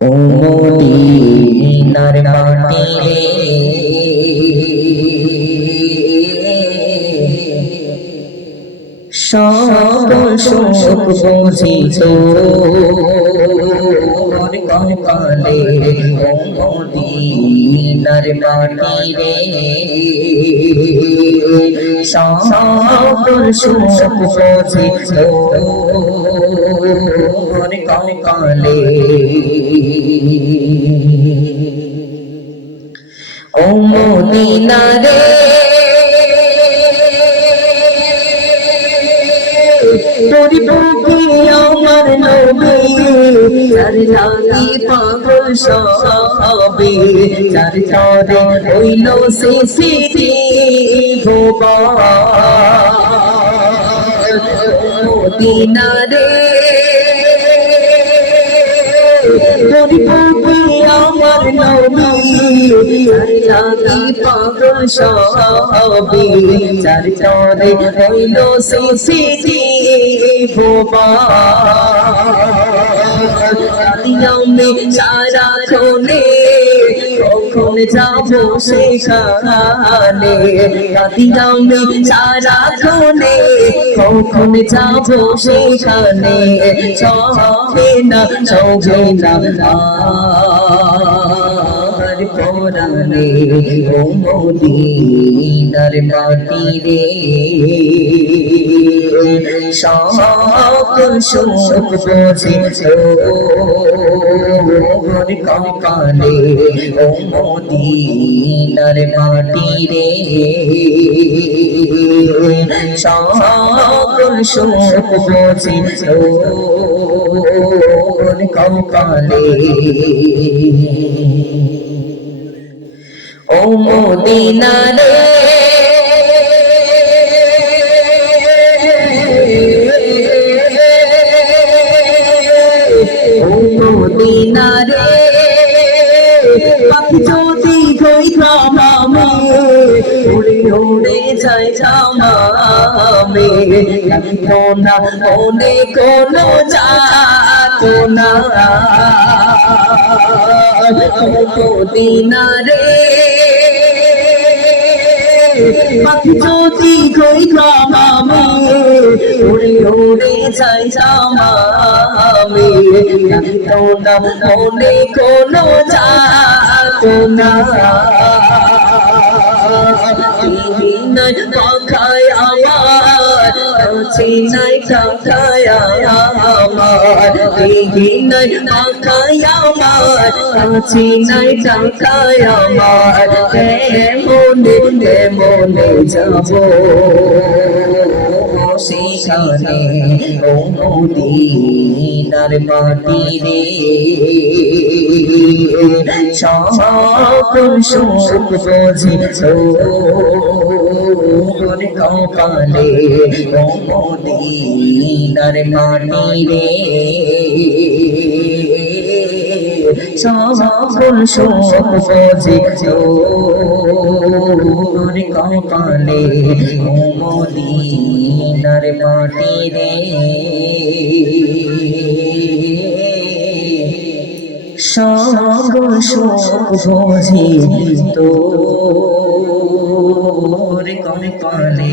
ও মদিনার মাটি রে সব সুখ বুঝি তোর কপালে ও মদিনার মাটি রে সব সুখ বুঝি তোর কপালে ও মদিনা রে তোরি বুকে আমার নবী চার লাগি পাগল সবে চার তরে হইল সে সিটি ভোবা মদিনা রে আমার নবী চার পাগল সবে চার তরে হইল সে সিটি ভোবা দিয়ামে সারা খোলে কখন যাব সেখানে দিয়ামে সারা খোলে কখন যাব সেখানে সবে না সবে না পরানে ও মদিনার মাটি রে সকল সুখ বোঝে তোর কপালে ও মদিনার মাটি রে সকল সুখ বোঝে তোর কপালে ও মদিনা ও মদিনা রে পাখি যদি কই থামামে উড়ে উড়ে যাই থামামে লাগতো না, মনে কোনো যাত না। মদিনা রে পাখি যদি কই থামামে উড়ে উড়ে যাই থামামে লাগতো না মনে কোনো যাত না। পাখায় আমার আছে নাই পাখায় আমার দিদি নাই পাখায় আমার আছে নাই পাখায় আমার মনে মনে সুখ বোঝে তোর কপালে ও মদিনার মাটি রে সুখ বোঝে তোর কপালে ও মদিনার মাটি রে সকল সুখ বোঝে তোর কপালে